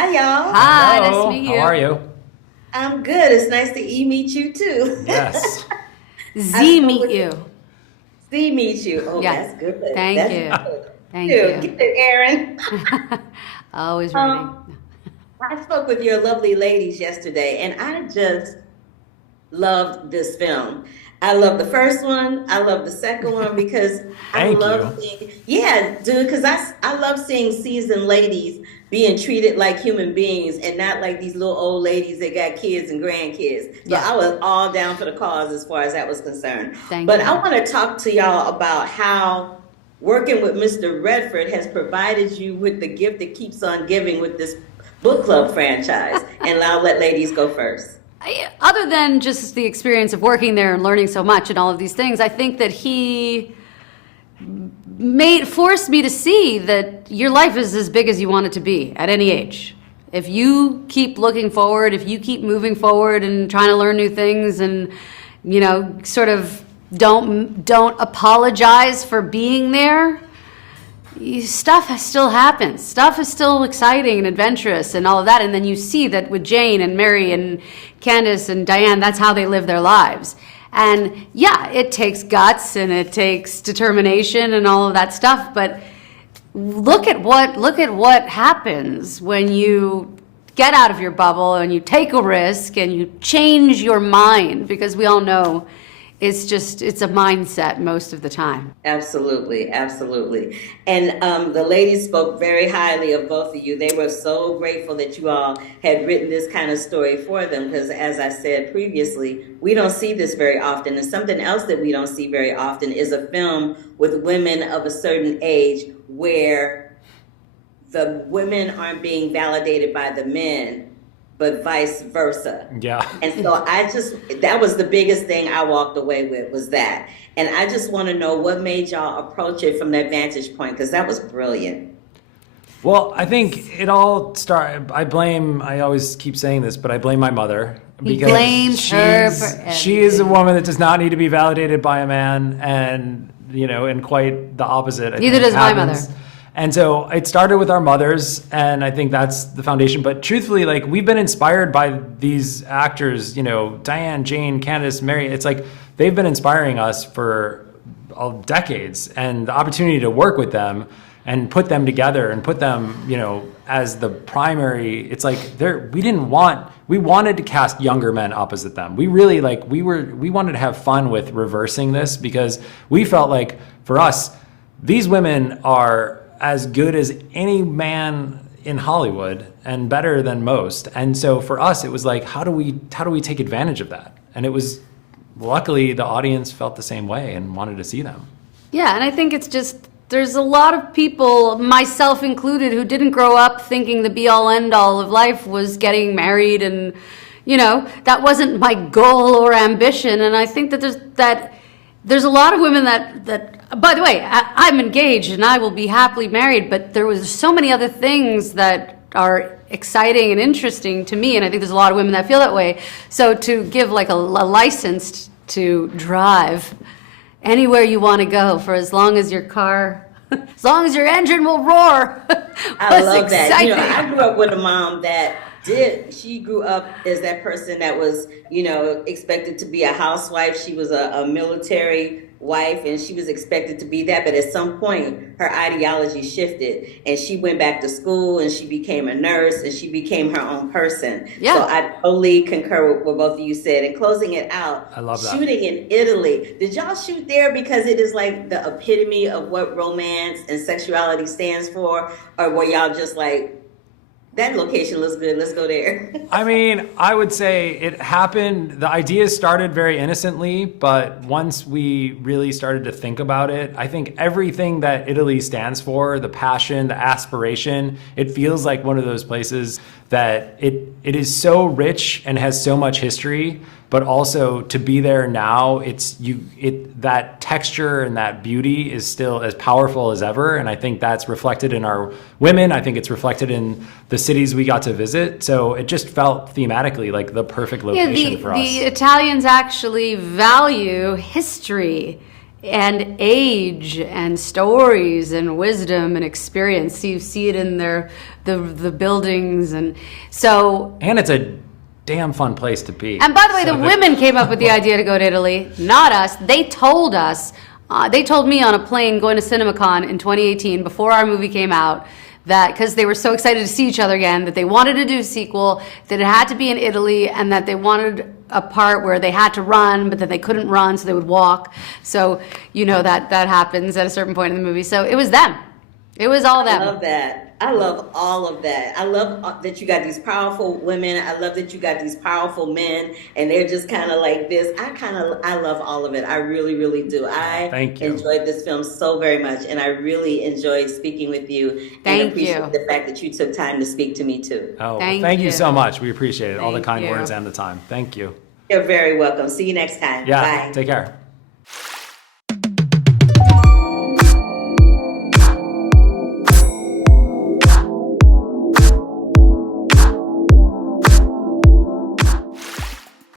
Hi, y'all. Hi, nice to Hello, meet how you. are you? I'm good. It's nice to meet you too. Yes. I Z spoke meet with you. meet you. Oh, Yeah. that's good. Thank That's you. good. Thank Dude, you. get it, Erin. Always ready. Um, I spoke with your lovely ladies yesterday, and I just loved this film. I love the first one. I love the second one because I Thank love you. seeing, yeah, dude, because I love seeing seasoned ladies being treated like human beings and not like these little old ladies that got kids and grandkids. So Yeah. I was all down for the cause as far as that was concerned. Thank But I you. want to talk to y'all about how working with Mr. Redford has provided you with the gift that keeps on giving with this book club franchise. And I'll let ladies go first. Other than just the experience of working there and learning so much and all of these things, I think that he forced me to see that your life is as big as you want it to be at any age. If you keep looking forward, if you keep moving forward and trying to learn new things and sort of don't apologize for being there, stuff still happens. Stuff is still exciting and adventurous and all of that. And then you see that with Jane and Mary and Candace and Diane, that's how they live their lives. And yeah, it takes guts and it takes determination and all of that stuff. But look at what happens when you get out of your bubble and you take a risk and you change your mind, because we all know it's a mindset most of the time. Absolutely, absolutely. And the ladies spoke very highly of both of you. They were so grateful that you all had written this kind of story for them because, as I said previously, we don't see this very often. And something else that we don't see very often is a film with women of a certain age where the women aren't being validated by the men, but vice versa. Yeah. And so that was the biggest thing I walked away with, was that. And I just want to know what made y'all approach it from that vantage point, because that was brilliant. Well, I think it all started. I always keep saying this, but I blame my mother He because blames her for she is a everything. woman that does not need to be validated by a man, and and quite the opposite. Neither does my mother. And so it started with our mothers, and I think that's the foundation. But truthfully, like, we've been inspired by these actors, Diane, Jane, Candace, Mary. It's like they've been inspiring us for decades, and the opportunity to work with them and put them together and put them, as the primary. It's like we wanted to cast younger men opposite them. We really we wanted to have fun with reversing this, because we felt like for us, these women are as good as any man in Hollywood and better than most. And so for us, it was like, how do we take advantage of that? And it was, luckily the audience felt the same way and wanted to see them. Yeah, and I think it's just, there's a lot of people, myself included, who didn't grow up thinking the be-all end-all of life was getting married, and that wasn't my goal or ambition. And I think that there's a lot of women that by the way, I'm engaged and I will be happily married, but there was so many other things that are exciting and interesting to me, and I think there's a lot of women that feel that way. So to give like a license to drive anywhere you want to go for as long as your car, as long as your engine will roar, I was love that. exciting. I grew up with a mom that she grew up as that person that was, expected to be a housewife. She was a military wife, and she was expected to be that. But at some point, her ideology shifted, and she went back to school, and she became a nurse, and she became her own person. Yeah. So I totally concur with what both of you said. And closing it out, I love that. shooting in Italy. Did y'all shoot there because it is like the epitome of what romance and sexuality stands for? Or were y'all just like, that location looks good, let's go there? I mean, I would say it happened, the ideas started very innocently, but once we really started to think about it, I think everything that Italy stands for, the passion, the aspiration, it feels like one of those places that it is so rich and has so much history, but also to be there now, that texture and that beauty is still as powerful as ever. And I think that's reflected in our women. I think it's reflected in the cities we got to visit. So it just felt thematically like the perfect location for us. The Italians actually value history and age and stories and wisdom and experience. You see it in the buildings, and so. And it's a damn fun place to be. And by the way, the women came up with the idea to go to Italy, not us. They told us. They told me on a plane going to CinemaCon in 2018 before our movie came out, that because they were so excited to see each other again, that they wanted to do a sequel, that it had to be in Italy, and that they wanted a part where they had to run, but that they couldn't run, so they would walk. So, that happens at a certain point in the movie. So it was them. It was all them. I love that. I love all of that. I love that you got these powerful women. I love that you got these powerful men, and they're just kind of like this. I love all of it. I really, really do. Thank you. Enjoyed this film so very much, and I really enjoyed speaking with you. Thank and appreciate you. the fact that you took time to speak to me too. Oh, Thank you you. so much. We appreciate it. All the Thank kind you. words and the time. Thank you. You're very welcome. See you next time. Yeah. Bye. Take care.